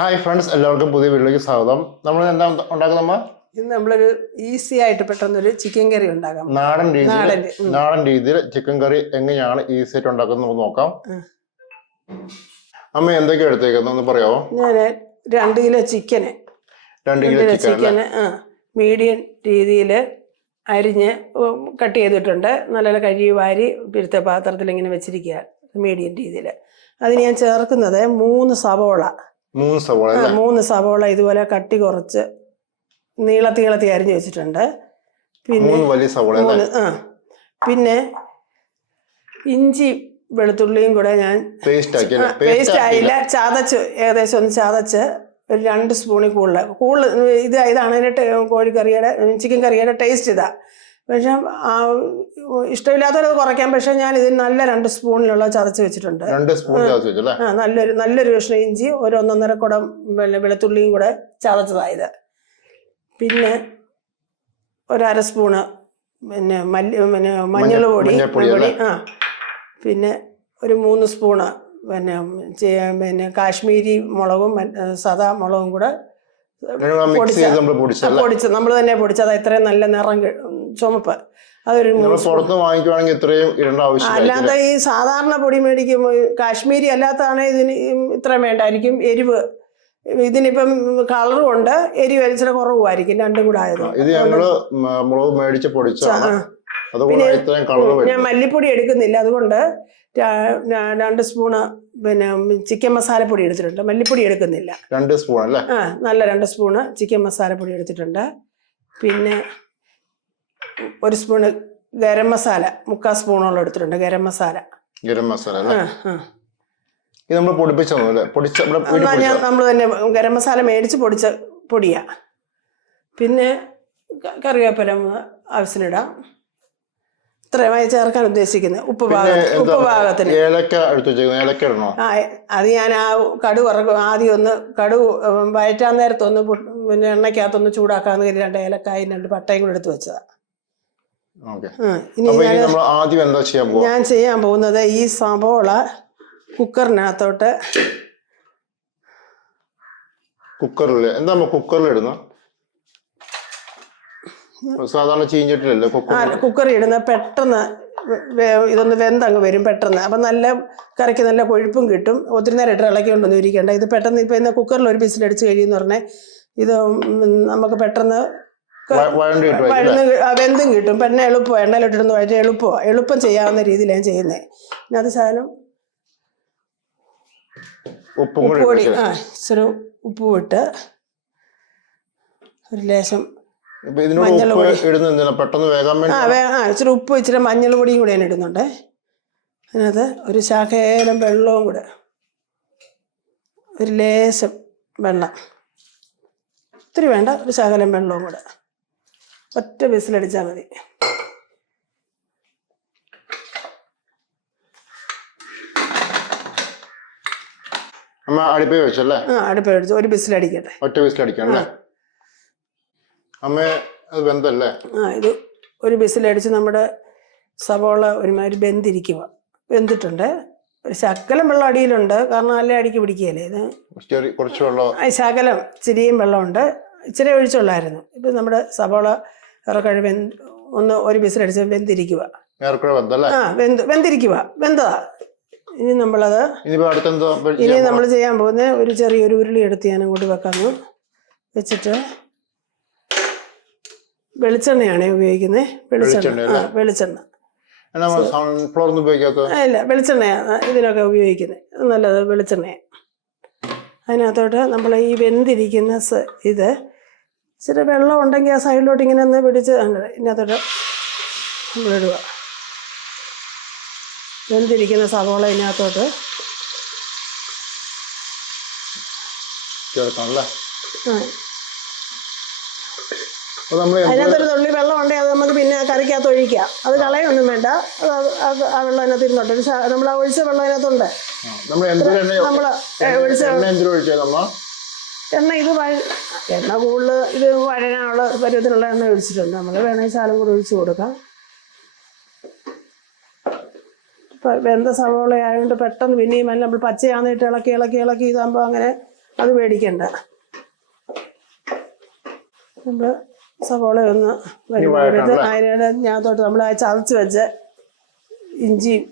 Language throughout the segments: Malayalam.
ഹായ് ഫ്രണ്ട്സ് എല്ലാവർക്കും പുതിയ വീട്ടിലേക്ക് സ്വാഗതം. നമ്മൾ എന്താ ഉണ്ടാക്കുന്നമ്മ ഇന്ന് നമ്മളൊരു ഈസി ആയിട്ട് പെട്ടെന്നൊരു ചിക്കൻ കറി ഉണ്ടാക്കാം. നാടൻ രീതിയിൽ നാടൻ. രീതിയിൽ ചിക്കൻ കറി എങ്ങനെയാണ് ഈസി ആയിട്ട് ഉണ്ടാക്കുന്നത് നമുക്ക് നോക്കാം. അമ്മ എന്തൊക്കെയാണ് എടുത്തേക്കുന്നത് ഒന്ന് പറയാമോ ഞാൻ രണ്ട് കിലോ ചിക്കന് രണ്ട് കിലോ ചിക്കന് മീഡിയം രീതിയിൽ അരിഞ്ഞ് കട്ട് ചെയ്തിട്ടുണ്ട്. നല്ല കഴുകി വാരി പിരുത്ത പാത്രത്തിൽ ഇങ്ങനെ വെച്ചിരിക്കുക മീഡിയം രീതിയിൽ. അതിന് ഞാൻ ചേർക്കുന്നത് മൂന്ന് സവോള. മൂന്ന് സവോള ആ, മൂന്ന് സവോള ഇതുപോലെ കട്ടി കുറച്ച് നീളത്തി നീളത്തി അരിഞ്ഞു വെച്ചിട്ടുണ്ട്. പിന്നെ മൂന്ന് വലിയ സവാള മൂന്ന് ആ. പിന്നെ ഇഞ്ചി വെളുത്തുള്ളിയും കൂടെ ഞാൻ പേസ്റ്റ് ആക്കി അല്ലേ? പേസ്റ്റ് ആയില്ല ചതച്ച് ഏകദേശം ഒന്ന് ചതച്ച് ഒരു രണ്ട് സ്പൂണിൽ കൂടുതൽ. കൂടുതൽ ഇത് ഇതാണ് അതിന്റെ കോഴിക്കറിയുടെ ചിക്കൻ കറിയുടെ ടേസ്റ്റ് ഇതാ. പക്ഷെ ഇഷ്ടമില്ലാത്തവരത് കുറയ്ക്കാം. പക്ഷെ ഞാൻ ഇതിന് നല്ല രണ്ട് സ്പൂണിലുള്ള ചതച്ച് വെച്ചിട്ടുണ്ട്. രണ്ട് സ്പൂൺ ആ നല്ലൊരു നല്ലൊരു കഷ്ണം ഇഞ്ചി ഒരു ഒന്നൊന്നര കുടം പിന്നെ വെളുത്തുള്ളിയും കൂടെ ചതച്ചതായത് പിന്നെ ഒരു അര സ്പൂണ് പിന്നെ മല്ലി പിന്നെ മഞ്ഞൾ പൊടി പൊടി ആ. പിന്നെ ഒരു മൂന്ന് സ്പൂണ് പിന്നെ പിന്നെ കാശ്മീരി മുളകും സദാ മുളകും കൂടെ പൊടിച്ച- നമ്മൾ പൊടിച്ചല്ലേ പൊടിച്ച് നമ്മൾ തന്നെ പൊടിച്ചത് ഇത്രയും നല്ല നിറം ചുമപ്പ്. അതൊരു പുറത്ത് വാങ്ങിക്കുവാണെങ്കിൽ ഇത്രയും ഇടേണ്ട അല്ലാത്ത ഈ സാധാരണ പൊടി മേടിക്കുമ്പോൾ കാശ്മീരി അല്ലാത്തതാണ് ഇതിന് ഇത്ര വേണ്ടായിരിക്കും. എരിവ്. ഇതിനിപ്പം കളറും ഉണ്ട്. എരിവ് ഇച്ചിരി കുറവുമായിരിക്കും. രണ്ടും കൂടെ ആയത്. ഇത് ഞങ്ങൾ മുളക് മേടിച്ച് പൊടിച്ചാണ് ഞാൻ മല്ലിപ്പൊടി എടുക്കുന്നില്ല. അതുകൊണ്ട് രണ്ട് സ്പൂണ് പിന്നെ ചിക്കൻ മസാലപ്പൊടി എടുത്തിട്ടുണ്ട്. മല്ലിപ്പൊടി എടുക്കുന്നില്ല. രണ്ട് സ്പൂൺ അല്ലേ? ആ നല്ല രണ്ട് സ്പൂണ് ചിക്കൻ മസാലപ്പൊടി എടുത്തിട്ടുണ്ട്. പിന്നെ ഒരു സ്പൂണ് ഗരം മസാല മുക്കാൽ സ്പൂണോളം എടുത്തിട്ടുണ്ട് ഗരം മസാല. ഗരം മസാല ഇത് നമ്മൾ പൊടിപ്പിച്ചു പൊടിച്ച എന്നാൽ ഞാൻ നമ്മൾ തന്നെ ഗരം മസാല മേടിച്ച് പൊടിച്ച പൊടിയാ. പിന്നെ കറിവേപ്പില ആവശ്യത്തിനിടാം. ഇത്രയുമായി ചേർക്കാൻ ഉദ്ദേശിക്കുന്നത് ഉപ്പ് പാകത്തിന് ഉപ്പ് പാകത്തിന് ഏലക്ക ഇടണോ? ആ അത് ഞാൻ ആ കടു വറക്കും. ആദ്യം ഒന്ന് കടു വയറ്റാൻ നേരത്തൊന്ന് പിന്നെ എണ്ണയ്ക്കകത്തൊന്ന് ചൂടാക്കാന്ന് കരുതി രണ്ട് ഏലക്കായും രണ്ട് പട്ടയും കൂടെ എടുത്ത് വെച്ചതാ. ഓക്കെ ആ, ഇനി ആദ്യം എന്താ ചെയ്യാൻ ഞാൻ ചെയ്യാൻ പോകുന്നത് ഈ സവോള കുക്കറിനകത്തോട്ട് കുക്കറിൽ എന്താ കുക്കറിൽ ഇടുന്ന? സാധാരണ ചീഞ്ഞിട്ടില്ലല്ലോ കുക്കറിൽ ഇടുന്ന പെട്ടെന്ന് ഇതൊന്ന് വെന്തങ്ങ് വരും പെട്ടെന്ന്. അപ്പം നല്ല കറിക്ക് നല്ല കൊഴുപ്പും കിട്ടും. ഒത്തിരി നേരം ഇട്ട് ഇളക്കിക്കൊണ്ടൊന്നും ഇരിക്കേണ്ട. ഇത് പെട്ടെന്ന് ഇപ്പം ഇന്ന് കുക്കറിൽ ഒരു ബിസിലടിച്ച് കഴിയുമെന്ന് പറഞ്ഞാൽ ഇത് നമുക്ക് പെട്ടെന്ന് വഴന്ന് വെന്തും കിട്ടും. പിന്നെ എളുപ്പം എണ്ണയിലിട്ടിടുന്ന വളരെ എളുപ്പമാണ് എളുപ്പം ചെയ്യാവുന്ന രീതിയിലാണ് ചെയ്യുന്നത് പിന്നെ അത് സാധനം ഉപ്പുപൊടി. ഉപ്പ് പൊടി ആ ഇച്ചിരി ഉപ്പ് ഇട്ട് ഒരു ലേശം മഞ്ഞൾ പൊടി. പെട്ടെന്ന് ആ ഇച്ചിരി ഉപ്പ് ഇച്ചിരി മഞ്ഞൾ പൊടിയും കൂടെ ഞാൻ ഇടുന്നുണ്ട്. അതിനകത്ത് ഒരു ശകലം വെള്ളവും കൂടെ. ഒരു ലേശം വെള്ളം. ഒത്തിരി വേണ്ട ഒരു ശകലം വെള്ളവും കൂടെ. ഒറ്റ വിസിലടിച്ചാൽ മതി. അമ്മ അടുപ്പേ വെച്ചല്ലേ ആ അടുപ്പടിച്ച് ഒരു വിസിലടിക്കട്ടെ. ഒറ്റ വിസിലടിക്കണല്ലേ അമ്മ അത് ബന്ധല്ലേ ആ ഇത് ഒരു വിസിലടിച്ച് നമ്മുടെ സവോള ഒരുമാതിരി ബന്ധിരിക്കുക വെന്തിട്ടുണ്ട്. ഒരു ശകലം വെള്ളം അടിയിലുണ്ട്. കാരണം നല്ല അടിക്ക് പിടിക്കുകയല്ലേ ഇത്? കുറച്ച് വെള്ളം ശകലം ഇച്ചിരിയും വെള്ളമുണ്ട്. ഇച്ചിരി ഒഴിച്ചുള്ളായിരുന്നു. ഇപ്പം നമ്മുടെ സവോള ഇറക്കഴി വെന്ത് ഒന്ന് ഒരു വിസിലടിച്ച് വെന്തിരിക്കുക. ഏറെക്കുറെ വെന്തല്ലേ? ആ വെന്ത് വെന്തിരിക്കുക. വെന്തതാ. ഇനി നമ്മളത് ഇനിയിപ്പോ അടുത്തെന്തോ ഇനി നമ്മൾ ചെയ്യാൻ പോകുന്ന ഒരു ചെറിയൊരു ഉരുളി എടുത്ത് ഞാൻ അങ്ങോട്ട് വെക്കാന്ന് വെച്ചിട്ട് വെളിച്ചെണ്ണയാണ് ഉപയോഗിക്കുന്നത് വെളിച്ചെണ്ണ. വെളിച്ചെണ്ണ ആ വെളിച്ചെണ്ണ. സൺഫ്ലവർ ഒന്നും ഉപയോഗിക്കാത്ത ആ, ഇല്ല വെളിച്ചെണ്ണയാണ് ഇതിനൊക്കെ ഉപയോഗിക്കുന്നത് നല്ലത് വെളിച്ചെണ്ണയാണ് അതിനകത്തോട്ട് നമ്മൾ ഈ വെന്തിരിക്കുന്ന സ- ഇത് ഇച്ചിരി വെള്ളം ഉണ്ടെങ്കിൽ ആ സൈഡിലോട്ട് ഇങ്ങനെ ഒന്ന് പിടിച്ച് ഇതിനകത്തോട്ട് നമ്മളിടുക വെന്തിരിക്കുന്ന സവോള ഇതിനകത്തോട്ട്. അതിനകത്തൊരു തുള്ളി വെള്ളം ഉണ്ടെങ്കിൽ അത് നമുക്ക് പിന്നെ ആ കറിക്കകത്ത് ഒഴിക്കാം. അത് കളയൊന്നും വേണ്ട. അത് ആ വെള്ളം അതിനകത്ത് ഇരുന്നോട്ടെ. ഒരു നമ്മൾ ആ ഒഴിച്ച വെള്ളം അതിനകത്തുണ്ട്. നമ്മൾ ഒഴിച്ച എണ്ണ ഇത് എണ്ണ കൂടുതൽ ഇത് വഴനാനുള്ള പരുവത്തിനുള്ള എണ്ണ ഒഴിച്ചിട്ടുണ്ട്. നമ്മൾ വേണമെങ്കിൽ ശാലം കൂടെ ഒഴിച്ച് കൊടുക്കാം. ഇപ്പം വെന്ത സവോള ആയതുകൊണ്ട് പെട്ടെന്ന് പിന്നെയും അല്ല നമ്മൾ പച്ചയാന്നിട്ട് ഇളക്കി ഇളക്കി ഇളക്കി ഇതാകുമ്പോൾ അങ്ങനെ അത് മേടിക്കണ്ട നമ്മൾ സവോള ഒന്ന് വരുമ്പോഴത്തേക്ക് അതിനോട് തൊട്ട് നമ്മൾ ആ ചതച്ച് വെച്ച് ഇഞ്ചിയും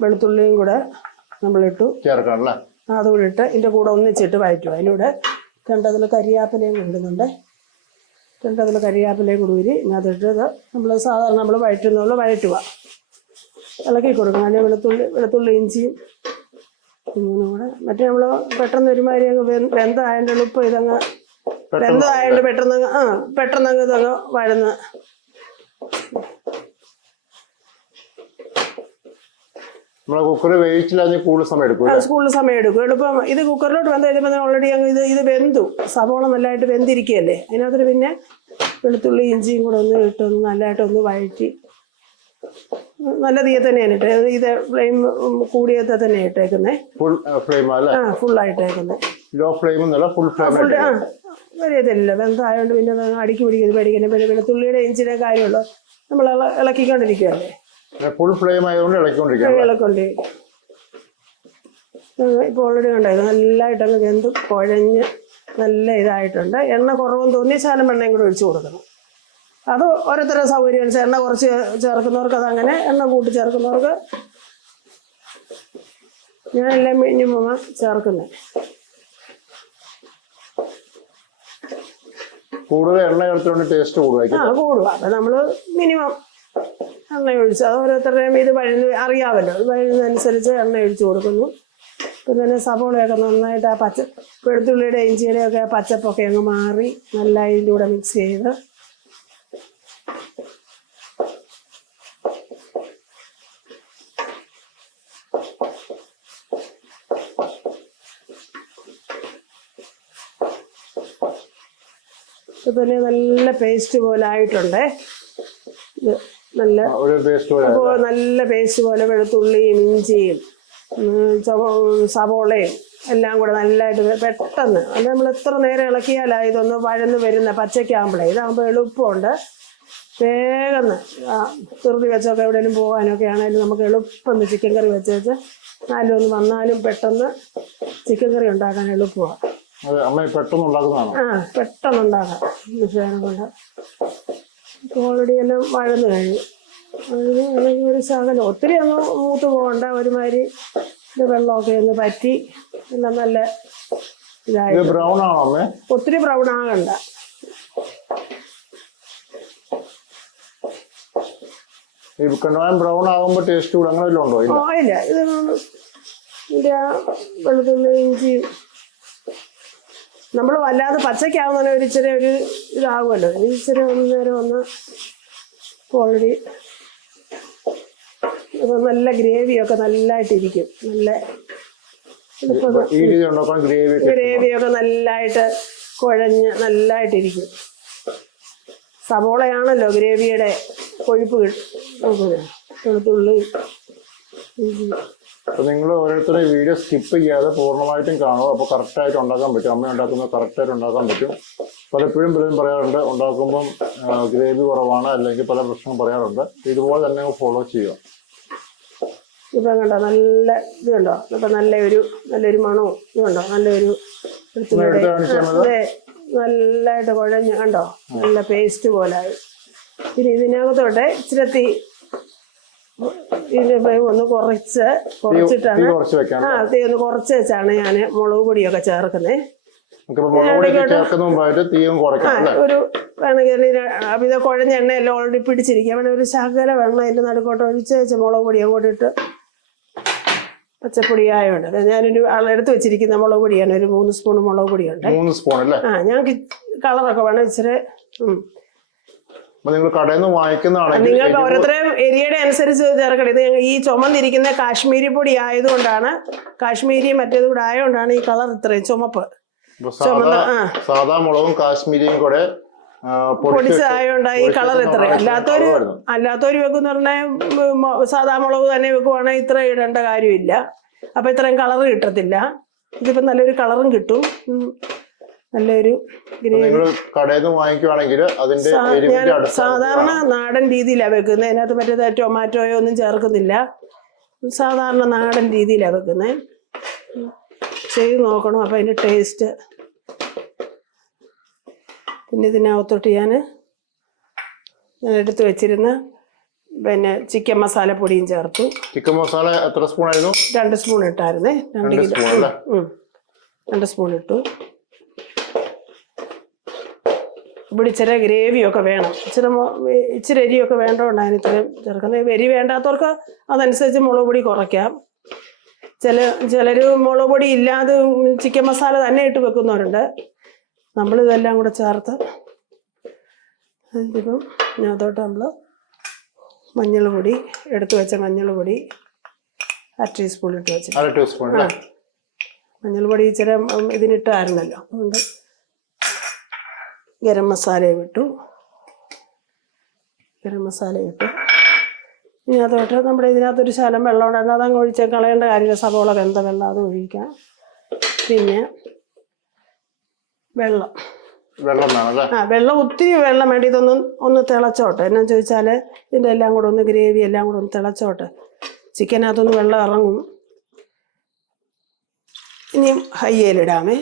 വെളുത്തുള്ളിയും കൂടെ നമ്മളിട്ടു അതുകൂടി ഇട്ട് ഇതിന്റെ കൂടെ ഒന്നിച്ചിട്ട് വഴറ്റുക അതിലൂടെ രണ്ടതിൽ കരിയാപ്പിലയും ഇടുന്നുണ്ട് രണ്ടതിൽ കരിയാപ്പിലയും കൂടി ഇതിനകത്തിട്ട് ഇത് നമ്മൾ സാധാരണ നമ്മൾ വഴറ്റുന്നുള്ള വഴറ്റുക. ഇളക്കി കൊടുക്കണം. അല്ലെങ്കിൽ വെളുത്തുള്ളി വെളുത്തുള്ളി ഇഞ്ചിയും ഇങ്ങനെ കൂടെ. മറ്റേ നമ്മൾ പെട്ടെന്ന് ഒരുമാതിരി അങ്ങ് വെന്ത് വെന്തായതിന്റെ എളുപ്പം ഇതങ്ങ് വെന്തതായതുകൊണ്ട് പെട്ടെന്ന് ആ പെട്ടെന്ന് അങ്ങ് ഇതങ്ങ് വഴന്ന് നമ്മളെ കുക്കർ വേവിച്ചില്ലെങ്കിൽ കൂടുതൽ സമയം എടുക്കും കൂടുതൽ സ്കൂളിൽ സമയം എടുക്കും. എളുപ്പം ഇത് കുക്കറിലോട്ട് വെന്ത് കഴിയുമ്പോൾ ഓൾറെഡി അങ്ങ് ഇത് ഇത് വെന്തു. സവോള നല്ലതായിട്ട് വെന്തിരിക്കുകയല്ലേ? അതിനകത്ത് പിന്നെ വെളുത്തുള്ളി ഇഞ്ചിയും കൂടെ ഒന്ന് ഇട്ടൊന്ന് നല്ലതായിട്ട് ഒന്ന് വഴറ്റി. നല്ല തീയെ തന്നെയാണ് ഇട്ടേ. ഇത് ഫ്ലെയിം കൂടിയത്തെ തന്നെ ഇട്ടേക്കുന്നേ. ഫുൾ ഫ്ലെയിം ആ ആയിട്ടേക്കുന്നേ. ലോ ഫ്ലെയിം എന്നല്ല ഫുൾ ഫ്ലെയിം ഫുൾ ആ വരിയതല്ല വെന്തായതുകൊണ്ട് പിന്നെ അടിക്കി പിടിക്കുന്നത് പേടിക്കുന്നത് പിന്നെ വെളുത്തുള്ളിയുടെ ഇഞ്ചിയുടെ കാര്യമുള്ളൂ നമ്മൾ ഇള- ഇളക്കിക്കൊണ്ടിരിക്കുകയല്ലേ? ഫുൾ ഫ്ലെയിം ആയതുകൊണ്ട് ഇളക്കൊണ്ടിരിക്കും ഇപ്പൊ ഇപ്പോൾ ഓൾറെഡി ഉണ്ടായത് നല്ലതായിട്ട് അങ്ങ് വെന്ത് കുഴഞ്ഞ് നല്ല ഇതായിട്ടുണ്ട്. എണ്ണ കുറവെന്ന് തോന്നിയ ശാലം എണ്ണയും കൂടെ ഒഴിച്ചു കൊടുക്കണം. അത് ഓരോരുത്തരുടെ സൗകര്യം അനുസരിച്ച് എണ്ണ കുറച്ച് ചേർക്കുന്നവർക്ക് അതങ്ങനെ എണ്ണ കൂട്ടി ചേർക്കുന്നവർക്ക് ഞാൻ എല്ലാം മിനിമം ചേർക്കുന്നത് കൂടുതൽ എണ്ണ ചേർത്തുകൊണ്ട് ടേസ്റ്റ് കൂടുതലായിരിക്കും ആ കൂടുക അപ്പം നമ്മൾ മിനിമം എണ്ണ ഒഴിച്ച്. അത് ഓരോരുത്തരുടെയും ഇത് വഴുന്ന് അറിയാമല്ലോ. ഇത് വഴുന്നതനുസരിച്ച് എണ്ണ ഒഴിച്ച് കൊടുക്കുന്നു. പിന്നെ തന്നെ സവോളയൊക്കെ നന്നായിട്ട് ആ പച്ച വെളുത്തുള്ളിയുടെ ഇഞ്ചിയുടെയൊക്കെ ആ പച്ചപ്പൊക്കെ അങ്ങ് മാറി നല്ല അതിന്റെ കൂടെ മിക്സ് ചെയ്ത്. ഇപ്പം തന്നെ നല്ല പേസ്റ്റ് പോലെ ആയിട്ടുണ്ടേ. ഇത് നല്ല നല്ല പേസ്റ്റ് പോലെ വെളുത്തുള്ളിയും ഇഞ്ചിയും സവോളയും എല്ലാം കൂടെ നല്ലതായിട്ട് പെട്ടെന്ന്. അത് നമ്മൾ എത്ര നേരം ഇളക്കിയാലാ ഇതൊന്ന് വഴന്ന് വരുന്ന പച്ചയ്ക്കാകുമ്പോഴേ ഇതാകുമ്പോൾ എളുപ്പമുണ്ട്. വേഗം ധൃതി വെച്ചൊക്കെ എവിടെയെങ്കിലും പോകാനൊക്കെ ആണെങ്കിലും നമുക്ക് എളുപ്പം ചിക്കൻ കറി വെച്ച് വെച്ച് നാലും ഒന്ന് വന്നാലും പെട്ടെന്ന് ചിക്കൻ കറി ഉണ്ടാക്കാൻ എളുപ്പമാണ് ആ പെട്ടെന്ന് ഉണ്ടാക്കാം. മിശ്രണം കൊണ്ട്. ഓൾറെഡി എല്ലാം വഴന്ന് കഴിഞ്ഞു. അതിന് ഒരു സാധനം ഒത്തിരി അങ്ങ് മൂത്ത് പോകണ്ട ഒരുമാതിരി ഇത് വെള്ളമൊക്കെ ഒന്ന് പറ്റി എല്ലാം നല്ല ഇതായി ഇത് ബ്രൗൺ ആണോ ഒത്തിരി ബ്രൗൺ ആകണ്ട. ഈ ബ്രൗൺ ആകുമ്പോൾ ടേസ്റ്റ് കൂടെ അങ്ങനെ വല്ലതും ഉണ്ടോ? ഇല്ല. ഇത് ഇതിന്റെ ആ വെളുത്തുള്ളി ഇഞ്ചിയും നമ്മൾ വല്ലാതെ പച്ചയ്ക്കാവുന്ന ഒരു ഇച്ചിരി ഒരു ഇതാകുമല്ലോ. ഇനി ഇച്ചിരി ഒന്ന് നേരം ഒന്ന് ഓൾറെഡി നല്ല ഗ്രേവിയൊക്കെ നല്ലതായിട്ടിരിക്കും നല്ല ഗ്രേവിയൊക്കെ നല്ലതായിട്ട് കുഴഞ്ഞ് നല്ലതായിട്ടിരിക്കും സവോളയാണല്ലോ ഗ്രേവിയുടെ കൊഴുപ്പ് കിട്ടും വെളുത്തുള്ളി ഇഞ്ചി അപ്പൊ നിങ്ങൾ ഓരോരുത്തരുടെ വീഡിയോ സ്കിപ്പ് ചെയ്യാതെ പൂർണമായിട്ടും കാണുക. അപ്പോൾ കറക്റ്റായിട്ട് ഉണ്ടാക്കാൻ പറ്റും. അമ്മ ഉണ്ടാക്കുന്നത് കറക്റ്റായിട്ട് ഉണ്ടാക്കാൻ പറ്റും. പലപ്പോഴും പലരും പറയാറുണ്ട് ഉണ്ടാക്കുമ്പം ഗ്രേവി കുറവാണ് അല്ലെങ്കിൽ പല പ്രശ്നവും പറയാറുണ്ട്. ഇതുപോലെ തന്നെ ഫോളോ ചെയ്യുക. ഇപ്പം കണ്ടോ നല്ല ഇത് കണ്ടോ? ഇപ്പം നല്ലൊരു നല്ലൊരു മണവും ഇത് കണ്ടോ? നല്ലൊരു അതെ നല്ലതായിട്ട് കുഴഞ്ഞ് കണ്ടോ? നല്ല പേസ്റ്റ് പോലായി പിന്നെ ഇതിനകത്തോട്ടെ ഇച്ചിരി തീ ഇതിന്റെ ഫ്ലെയിം ഒന്ന് കുറച്ച് കുറച്ചിട്ടാണ്. ആ തീ ഒന്ന് കുറച്ച് വെച്ചാണ് ഞാൻ മുളക് പൊടിയൊക്കെ ചേർക്കുന്നത് ഒരു വേണമെങ്കിൽ ഇത് കുഴഞ്ഞ എണ്ണയെല്ലാം ഓൾറെഡി പിടിച്ചിരിക്കുക വേണമെങ്കിൽ ഒരു ശകല വെള്ളം അതിന്റെ നടുക്കോട്ട് ഒഴിച്ച് വെച്ച് മുളക് പൊടി അങ്ങോട്ട് ഇട്ട് പച്ചപ്പൊടി ആയതുകൊണ്ട് അത് ഞാനൊരു എടുത്ത് വെച്ചിരിക്കുന്ന മുളക് പൊടിയാണ്. ഒരു മൂന്ന് സ്പൂൺ മുളക് പൊടിയുണ്ട്. മൂന്ന് സ്പൂൺ അല്ലേ? ആ ഞങ്ങൾക്ക് കളറൊക്കെ വേണം ഇച്ചിരി നിങ്ങൾ കടയിൽ നിന്ന് വാങ്ങിക്കുന്നതാണെങ്കിൽ നിങ്ങൾക്ക് ഓരോരുത്തരെയും എരിയുടെ അനുസരിച്ച് ചേർക്കണം ഇത് ഈ ചുമന്നിരിക്കുന്ന കാശ്മീരി പൊടി ആയതുകൊണ്ടാണ് കാശ്മീരി മറ്റേത് കൂടെ ആയതുകൊണ്ടാണ് ഈ കളർ ഇത്രയും ചുമപ്പ്. സാധാരണ സാധാ സാധാ മുളകും കാശ്മീരിയും കൂടെ ആ, പൊടിച്ച് ഈ കളർ ഇത്ര അല്ലാത്തൊരു. അല്ലാത്തൊരു വെക്കുന്ന പറഞ്ഞാൽ സാധാ മുളക് തന്നെ വെക്കുവാണെങ്കിൽ ഇത്ര ഇടേണ്ട കാര്യമില്ല. അപ്പൊ ഇത്രയും കളർ കിട്ടത്തില്ല. ഇതിപ്പോ നല്ലൊരു കളറും കിട്ടും. നല്ലൊരു കടയിൽ വാങ്ങിക്കുവാണെങ്കിൽ അതിന്റെ സാധാരണ നാടൻ രീതിയിലാണ് വെക്കുന്നത് അതിനകത്ത് മറ്റേ ടൊമാറ്റോയോ ഒന്നും ചേർക്കുന്നില്ല. സാധാരണ നാടൻ രീതിയിലാണ് വെക്കുന്നത് ചെയ്ത് നോക്കണം. അപ്പം അതിന്റെ ടേസ്റ്റ്. പിന്നെ ഇതിനകത്തോട്ട് ഞാൻ ഞാൻ എടുത്ത് വെച്ചിരുന്ന പിന്നെ ചിക്കൻ മസാല പൊടിയും ചേർത്തു. ചിക്കൻ മസാല എത്ര സ്പൂൺ ആയിരുന്നു രണ്ട് സ്പൂൺ ഇട്ടായിരുന്നേ. രണ്ട് കിലോ. രണ്ട് സ്പൂൺ ഇട്ടു. ഇവിടെ ഇച്ചിരി ഗ്രേവിയൊക്കെ വേണം. ഇച്ചിരി ഇച്ചിരി അരിയൊക്കെ വേണ്ടതുകൊണ്ടാണ് ഇത്രയും ചേർക്കുന്നത് എരി വേണ്ടാത്തവർക്ക് അതനുസരിച്ച് മുളക് പൊടി കുറയ്ക്കാം. ചില ചിലർ മുളക് പൊടി ഇല്ലാതെ ചിക്കൻ മസാല തന്നെ ഇട്ട് വെക്കുന്നവരുണ്ട്. നമ്മൾ നമ്മളിതെല്ലാം കൂടെ ചേർത്ത് ഇതിപ്പം അതിനകത്തോട്ട് നമ്മൾ മഞ്ഞൾ പൊടി എടുത്തു വെച്ച മഞ്ഞൾ പൊടി അര ടീസ്പൂൺ ഇട്ട് വെച്ചിട്ട് മഞ്ഞൾ മഞ്ഞൾപ്പൊടി ഇച്ചിരി ഇതിനിട്ടായിരുന്നല്ലോ. അതുകൊണ്ട് ഗരം മസാലയും ഇട്ടു. ഗരം മസാല ഇട്ടു. ഇനി അതോട്ട് നമ്മുടെ ഇതിനകത്തൊരു ശകലം വെള്ളം ഉണ്ടായിരുന്നു. അതങ്ങ് ഒഴിച്ച് കളയേണ്ട കാര്യമില്ല. സവോള വെന്ത വെള്ളം അത് ഒഴിക്കാം. പിന്നെ വെള്ളം. വെള്ളം ആ വെള്ളം ഒത്തിരി വെള്ളം വേണ്ട. ഇതൊന്ന് ഒന്ന് തിളച്ചോട്ടെ. എന്നാന്ന് ചോദിച്ചാൽ ഇതിന്റെ എല്ലാം കൂടെ ഒന്ന് ഗ്രേവി എല്ലാം കൂടെ ഒന്ന് തിളച്ചോട്ടെ. ചിക്കനകത്തൊന്ന് വെള്ളം ഇറങ്ങും. ഇനിയും ഹയ്യയിലിടാമേ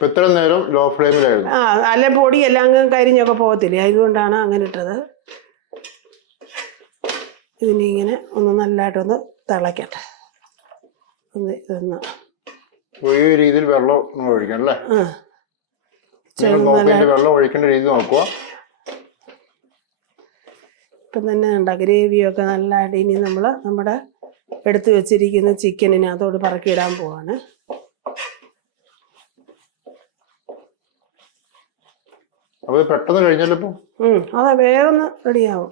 ഇത്ര നേരം ലോ ഫ്ലെയിമിലായിരുന്നു. ആ അല്ലെ പൊടി എല്ലാം അങ്ങ് കരിഞ്ഞൊക്കെ പോകത്തില്ലേ? അതുകൊണ്ടാണ് അങ്ങനെ ഇട്ടത്. ഇതിനെ ഇങ്ങനെ ഒന്ന് നല്ലതായിട്ടൊന്ന് തിളയ്ക്കട്ടെ. ഒന്ന് ഇതൊന്ന് ഈ രീതിയിൽ വെള്ളം നമ്മൾ ഒഴിക്കണം അല്ലേ? ആ. വെള്ളം ഒഴിക്കേണ്ട രീതി നോക്കുക. ഇപ്പം തന്നെ ഉണ്ടാ ഗ്രേവിയൊക്കെ നല്ലതായിട്ട് ഇനി നമ്മൾ നമ്മുടെ എടുത്തു വെച്ചിരിക്കുന്ന ചിക്കനിനകത്തോട് പറക്കിയിടാൻ പോവാണ്. അപ്പൊ പെട്ടെന്ന് കഴിഞ്ഞല്ലോ ഇപ്പൊ? അതെ വേഗം റെഡിയാവും.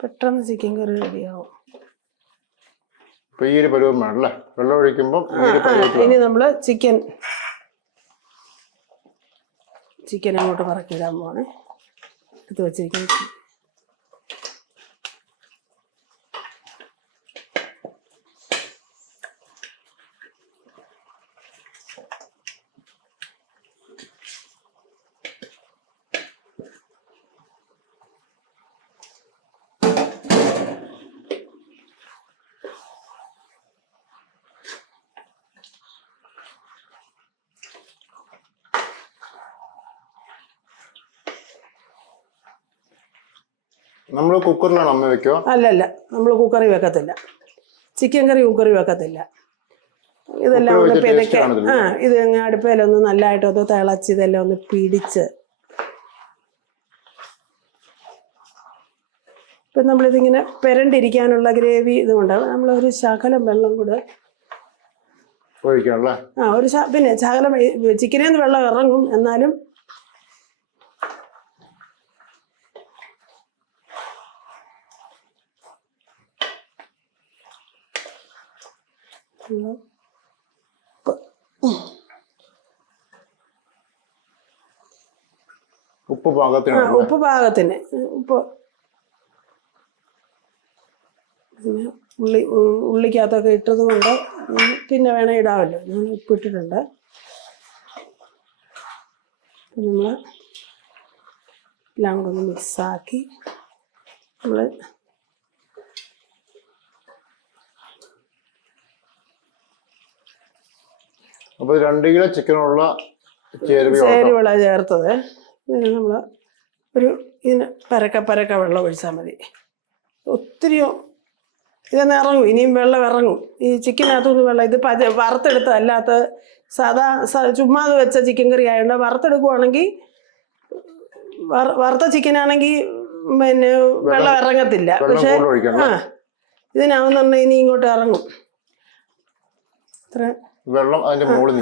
പെട്ടെന്ന് ചിക്കൻ കറി റെഡിയാവും. ഇപ്പൊ ഈ ഒരു പരുവം വേണം അല്ലേ? വെള്ളം ഒഴിക്കുമ്പോൾ ഇനി നമ്മൾ ചിക്കൻ ചിക്കൻ അങ്ങോട്ട് പറക്കിടാൻ പോണേ എടുത്ത് വെച്ചിരിക്കുന്ന നമ്മൾ കുക്കറിലാണ് അമ്മ വെക്കുക അല്ലല്ല നമ്മൾ കുക്കറി വെക്കത്തില്ല. ചിക്കൻ കറി കുക്കറി വെക്കത്തില്ല. ഇതെല്ലാം ഒന്ന് കാണത്തില്ല. ആ ഇത് അടുപ്പയിലൊന്ന് നല്ലതായിട്ട് ഒന്ന് തിളച്ച് ഇതെല്ലാം ഒന്ന് പിടിച്ച്. ഇപ്പം നമ്മളിതിങ്ങനെ പെരണ്ടിരിക്കാനുള്ള ഗ്രേവി ഇതുകൊണ്ട് നമ്മളൊരു ശകലം വെള്ളം കൂടെ ആ ഒരു പിന്നെ ശകലം ചിക്കനിൽ നിന്ന് വെള്ളം ഇറങ്ങും എന്നാലും വെള്ളം ഉപ്പ് പാകത്തിന് ഉപ്പ് പാകത്തിന് ഉപ്പ്. പിന്നെ ഉള്ളി ഉള്ളിക്കകത്തൊക്കെ ഇട്ടത് കൊണ്ട് പിന്നെ വേണേൽ ഇടാമല്ലോ. ഞാൻ ഉപ്പ് ഇട്ടിട്ടുണ്ട് നമ്മൾ എല്ലാം കൂടെ ഒന്ന് മിക്സാക്കി നമ്മൾ അപ്പൊ രണ്ട് കിലോ ചിക്കനുള്ള ചേരുവ ചേരുവള ചേർത്തത്. ഇതിന് നമ്മൾ ഒരു ഇതിന് പരക്ക പരക്ക വെള്ളം ഒഴിച്ചാൽ മതി. ഒത്തിരി ഇതൊന്ന് ഇറങ്ങും. ഇനിയും വെള്ളം ഇറങ്ങും. ഈ ചിക്കനകത്തുനിന്ന് വെള്ളം ഇത് പച വറുത്തെടുത്ത അല്ലാത്ത സാധാ ചുമ്മാതെ വെച്ച ചിക്കൻ കറി ആയതുകൊണ്ട് വറുത്തെടുക്കുവാണെങ്കിൽ വറുത്ത ചിക്കനാണെങ്കിൽ പിന്നെ വെള്ളം ഇറങ്ങത്തില്ല. പക്ഷേ ആ ഇതിനാവുന്നുണ്ടെങ്കിൽ ഇനി ഇങ്ങോട്ട് ഇറങ്ങും. ഇത്ര വെള്ളം അതിന്റെ മുകളിൽ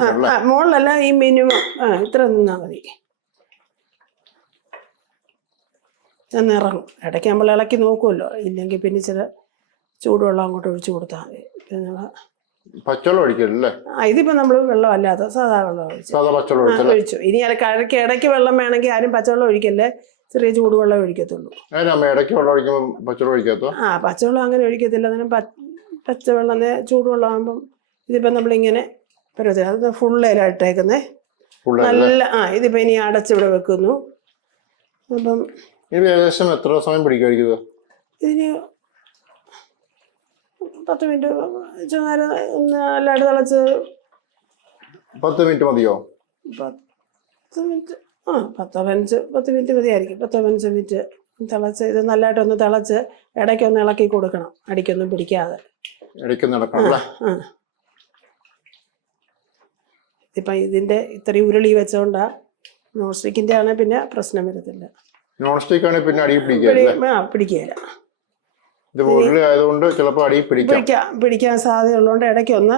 മുകളിലല്ല ഈ മിനിമം ആ ഇത്ര നിന്നാൽ മതി. ഒന്ന് ഇറങ്ങും ഇടയ്ക്ക് നമ്മൾ ഇളക്കി നോക്കുമല്ലോ. ഇല്ലെങ്കിൽ പിന്നെ ചില ചൂടുവെള്ളം അങ്ങോട്ട് ഒഴിച്ചു കൊടുത്താൽ മതി. പിന്നെ നമ്മൾ പച്ചവെള്ളം അല്ലാത്ത സാധാ വെള്ളം ഒഴിച്ചു. ഇനി ഇടയ്ക്ക് ഇടയ്ക്ക് വെള്ളം വേണമെങ്കിൽ ആരും പച്ചവെള്ളം ഒഴിക്കല്ലേ? ചെറിയ ചൂടുവെള്ളം ഒഴിക്കത്തുള്ളൂ. ഇടയ്ക്ക് വെള്ളം ഒഴിക്കുമ്പോൾ പച്ചവെള്ളം ഒഴിക്കാത്ത? ആ പച്ചവെള്ളം അങ്ങനെ ഒഴിക്കത്തില്ല. അതിന് പച്ചവെള്ളം ചൂടുവെള്ളം ആകുമ്പം ഇതിപ്പോ നമ്മളിങ്ങനെ അത് ഫുള്ളേലാണ് ഇട്ടേക്കുന്നേ. ഫുള്ള് നല്ല ആ ഇതിപ്പോ ഇനി അടച്ചിവിടെ വെക്കുന്നു. അപ്പം ഇത് ഏകദേശം എത്ര സമയം പിടിക്കുമായിരിക്കും ഇത്? ഇതിന് പത്ത് മിനിറ്റ് ഇച്ചിരി നേരം ഒന്ന് നല്ലതായിട്ട് തിളച്ച് പത്ത് മിനിറ്റ് മതിയോ? പത്ത് മിനിറ്റ് ആ പത്തോ പതിനഞ്ച് പത്ത് മിനിറ്റ് മതിയായിരിക്കും. പത്തോ പതിനഞ്ച് മിനിറ്റ് തിളച്ച് ഇത് നല്ലതായിട്ടൊന്ന് തിളച്ച് ഇടയ്ക്കൊന്ന് ഇളക്കി കൊടുക്കണം. അടിക്കൊന്നും പിടിക്കാതെ. ഇപ്പം ഇതിന്റെ ഇത്രയും ഉരുളി വെച്ചോണ്ടാ നോൺ സ്റ്റിക്കിന്റെ ആണെങ്കിൽ പിന്നെ പ്രശ്നം വരത്തില്ല. നോൺ സ്റ്റിക്ക് ആണെങ്കിൽ പിന്നെ അടിയിൽ പിടിക്കുക പിടി അല്ലേ പിടിക്കുകയില്ല ഇത് ആയതുകൊണ്ട് ചിലപ്പോൾ അടിയിൽ പിടിക്കാം. പിടിക്കാൻ പിടിക്കാൻ സാധ്യതയുള്ളതുകൊണ്ട് ഇടയ്ക്ക് ഒന്ന്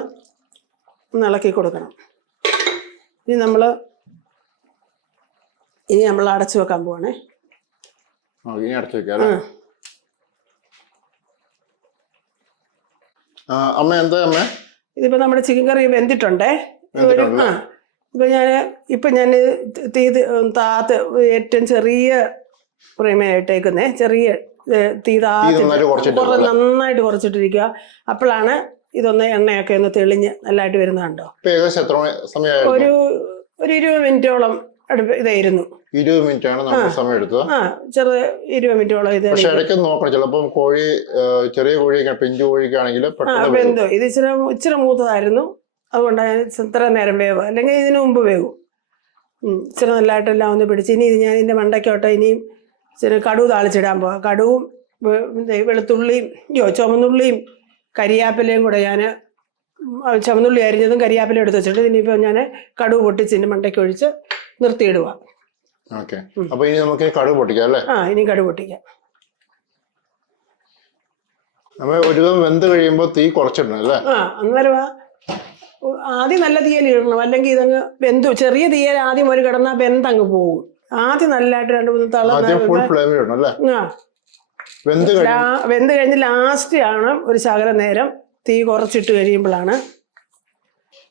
ഒന്ന് ഇളക്കി കൊടുക്കണം. ഇനി നമ്മൾ ഇനി നമ്മൾ അടച്ചു വെക്കാൻ പോവാണേ. ഇനി അടച്ചു വെക്കാം അമ്മ എന്താ അമ്മ? ഇതിപ്പോ നമ്മുടെ ചിക്കൻ കറി വെന്തിട്ടുണ്ടേ? ഇപ്പം ഞാൻ ഇപ്പൊ ഞാൻ തീ താത്ത് ഏറ്റവും ചെറിയ ഫ്രെയിമായിട്ടേക്കുന്നേ ചെറിയ തീതാ നന്നായിട്ട് കുറച്ചിട്ട് കുറ- കുറച്ചിട്ടിരിക്കുക. അപ്പോഴാണ് ഇതൊന്ന് എണ്ണയൊക്കെ ഒന്ന് തെളിഞ്ഞ് നല്ലതായിട്ട് വരുന്നുണ്ടോ ഒരു ഒരു ഇരുപത് മിനിറ്റോളം അടുപ്പ് ഇതായിരുന്നു. ഇരുപത് മിനിറ്റ് ആണ് നമ്മൾ സമയം എടുത്തത് ആ ചെറു ഇരുപത് മിനിറ്റോളം ഇത് പക്ഷെ ഇടയ്ക്ക് നോക്കണം. ചിലപ്പം കോഴി ചെറിയ കോഴിയൊക്കെ പെഞ്ചു കോഴിക്ക് ആണെങ്കിൽ ആ പെട്ടെന്ന് വേവും. വെന്തോ ഇത് ഇച്ചിരി ഇച്ചിരി മൂത്തതായിരുന്നു. അതുകൊണ്ട് ഇത്ര നേരം വേവ്. അല്ലെങ്കിൽ ഇതിനു മുമ്പ് വേവും. ഇച്ചിരി നല്ലതായിട്ടെല്ലാം ഒന്ന് പിടിച്ച്. ഇനി ഇത് ഞാൻ ഇതിന്റെ മണ്ടയ്ക്കോട്ടെ ഇനിയും ഇച്ചിരി കടുവ് താളിച്ചിടാൻ പോവാം. കടുവും വെളുത്തുള്ളിയും യോ ചുമന്നുള്ളിയും കരിയാപ്പിലയും കൂടെ ഞാൻ ചുമന്നുള്ളി അരിഞ്ഞതും കരിയാപ്പിലയും എടുത്ത് വെച്ചിട്ട് ഇനിയിപ്പോൾ ഞാൻ കടുവ് പൊട്ടിച്ച് ഇതിന്റെ മണ്ടയ്ക്ക് ഒഴിച്ച് നിർത്തിയിടുക ഓക്കെ. അപ്പൊ ഇനി നമുക്ക് കടുവ് പൊട്ടിക്കാം അല്ലേ? ആ ഇനി കടുവ് പൊട്ടിക്കാം. നമ്മൾ ഒരുവിധം വെന്ത് കഴിയുമ്പോൾ തീ കുറച്ചിടണം അല്ലേ? ആ അന്നേരം ആദ്യം നല്ല തീയൽ ഇടണം. അല്ലെങ്കിൽ ഇതങ്ങ് വെന്തു ചെറിയ തീയൽ ആദ്യം ഒരു കിടന്നാൽ വെന്തങ്ങ് പോകും. ആദ്യം നല്ലതായിട്ട് രണ്ട് മൂന്ന് തള ആദ്യം ഫുൾ ഫ്ലെയിമിൽ ഇടണം അല്ലേ? ആ. വെന്ത് കഴിഞ്ഞ്. ലാസ്റ്റ് ആണ് ഒരു ശകലം നേരം. തീ കുറച്ചിട്ട് കഴിയുമ്പോഴാണ്.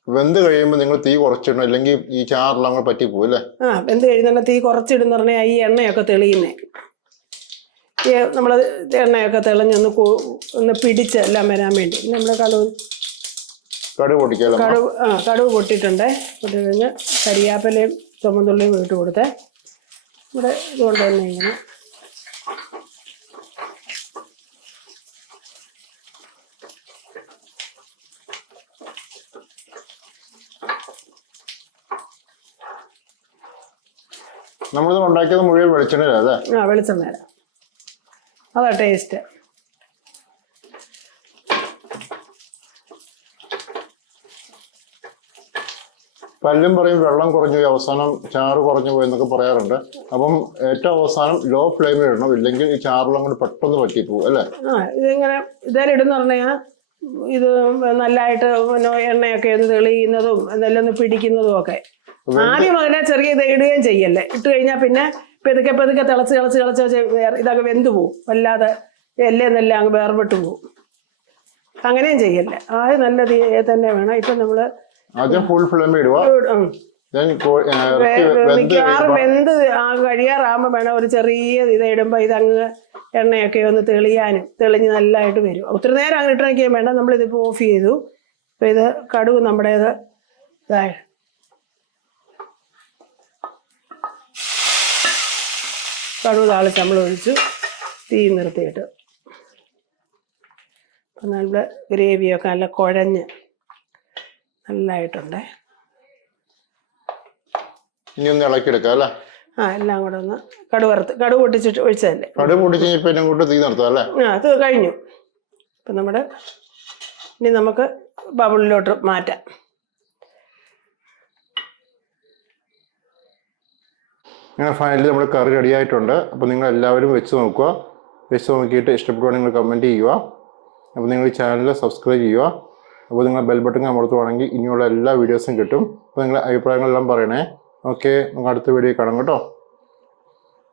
വെന്ത് കഴിയുമ്പോൾ നിങ്ങൾ തീ കുറച്ചിടണം. അല്ലെങ്കിൽ ഈ ചാറെല്ലാം കൂടെ പറ്റി പോകും അല്ലേ? ആ വെന്ത് കഴിഞ്ഞാൽ തീ കുറച്ചിടുന്ന പറഞ്ഞാൽ ഈ എണ്ണയൊക്കെ തെളിയുന്നേ. ഈ നമ്മൾ എണ്ണയൊക്കെ തെളിഞ്ഞൊന്ന് ഒന്ന് പിടിച്ച് എല്ലാം വരാൻ വേണ്ടി. നമ്മൾ കടുവ് കടുവ് പൊട്ടിക്കാം കടുവ് ആ കടുവ് പൊട്ടിയിട്ടുണ്ടേ. പൊട്ടി കഴിഞ്ഞ് കരിയാപ്പലയും ചുമന്നുള്ളിയും ഇട്ട് കൊടുത്തേ. ഇവിടെ ഇതുകൊണ്ട് തന്നെ ഇങ്ങനെ. നമ്മളിത് ഉണ്ടാക്കിയത് മുഴുവൻ വെളിച്ചെണ്ണ ആ വെളിച്ചെണ്ണ അതാ ടേസ്റ്റ് പലരും പറയും വെള്ളം കുറഞ്ഞു പോയി അവസാനം ചാറ് കുറഞ്ഞു പോയി എന്നൊക്കെ പറയാറുണ്ട്. അപ്പം ഏറ്റവും അവസാനം ലോ ഫ്ലെയിമിൽ ഇടണം ഇല്ലെങ്കിൽ ഈ ചാറെല്ലാം കൂടി പെട്ടെന്ന് പറ്റി പോകും അല്ലേ? ആ ഇതിങ്ങനെ ഇതേലും ഇടുന്ന പറഞ്ഞാൽ ഇത് നല്ലതായിട്ട് പിന്നെ എണ്ണയൊക്കെ ഒന്ന് തെളിയുന്നതും ഇതെല്ലാം ഒന്ന് പിടിക്കുന്നതും ഒക്കെ. ആദ്യം അങ്ങനെ ചെറിയ ഇത് ഇടുകയും ചെയ്യല്ലേ? ഇട്ട് കഴിഞ്ഞാൽ പിന്നെ പെതുക്കെ പെതുക്കെ തിളച്ച് തിളച്ച് തിളച്ച് ഇതൊക്കെ വെന്ത് പോവും. വല്ലാതെ എല്ലാം അങ്ങ് വേർപെട്ട് പോവും. അങ്ങനെയും ചെയ്യല്ലേ? ആദ്യം നല്ല തന്നെ വേണം. ഇപ്പം നമ്മൾ ആദ്യം ഫുൾ ഫ്ലെയിം ഇടുക. മിക്കവാറും വെന്ത് ആ കഴിയാറാകുമ്പോൾ വേണം ഒരു ചെറിയ ഇത് ഇടുമ്പോൾ ഇതങ്ങ് എണ്ണയൊക്കെ ഒന്ന് തെളിയാനും തെളിഞ്ഞ് നല്ലതായിട്ട് വരും. ഒത്തിരി നേരം അങ്ങനെ ഇട്ടിറക്കിയാൽ വേണ്ട. നമ്മളിതിപ്പോൾ ഓഫ് ചെയ്തു. അപ്പോൾ ഇത് കടുവ് നമ്മുടേത് ഇതായി. കടുവ് താളിച്ച് നമ്മൾ ഒഴിച്ചു. തീ നിർത്തിയിട്ട്. അപ്പം നല്ല ഗ്രേവിയൊക്കെ നല്ല കുഴഞ്ഞ് നല്ലതായിട്ടുണ്ടേ ഇനി ഒന്ന് ഇളക്കിയെടുക്കാം അല്ലേ? ആ എല്ലാം കൂടെ ഒന്ന് കടുവ് വറുത്ത് കടുവ് പൊട്ടിച്ചിട്ട് ഒഴിച്ചതല്ലേ? കടുക് പൊട്ടിച്ച് കഴിഞ്ഞാൽ പിന്നെ അങ്ങോട്ട് തീ നിർത്താം അല്ലേ? ആ അത് കഴിഞ്ഞു. ഇപ്പം നമ്മുടെ ഇനി നമുക്ക് ബബിളിലോട്ട് മാറ്റാം. അങ്ങനെ ഫൈനലി നമ്മൾ കറി റെഡിയായിട്ടുണ്ട് അപ്പോൾ നിങ്ങൾ എല്ലാവരും വെച്ച് നോക്കുക. വെച്ച് നോക്കിയിട്ട് ഇഷ്ടപ്പെടുവാണെങ്കിൽ നിങ്ങൾ കമന്റ് ചെയ്യുക. അപ്പോൾ നിങ്ങൾ ഈ ചാനൽ സബ്സ്ക്രൈബ് ചെയ്യുക. അപ്പോൾ നിങ്ങൾ ബെൽ ബട്ടൺ അമർത്തുവാണെങ്കിൽ ഇനിയുള്ള എല്ലാ വീഡിയോസും കിട്ടും. അപ്പോൾ നിങ്ങളുടെ അഭിപ്രായങ്ങളെല്ലാം പറയണേ. ഓക്കെ നമുക്ക് അടുത്ത വീഡിയോ കാണാം കേട്ടോ.